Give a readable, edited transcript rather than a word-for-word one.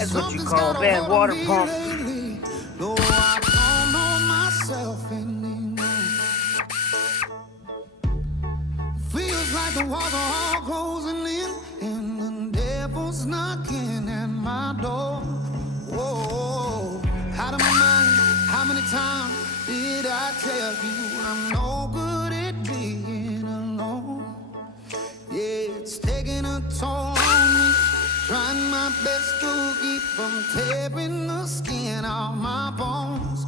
That's what you call a bad water pump. No, I don't know myself anymore. Feels like the walls are all closing in, and the devil's knocking at my door. Whoa, out of my mind. How many times did I tell you I'm no good at being alone? Yeah, it's taking a toll on me. Trying my best to keep from tearing the skin off my bones.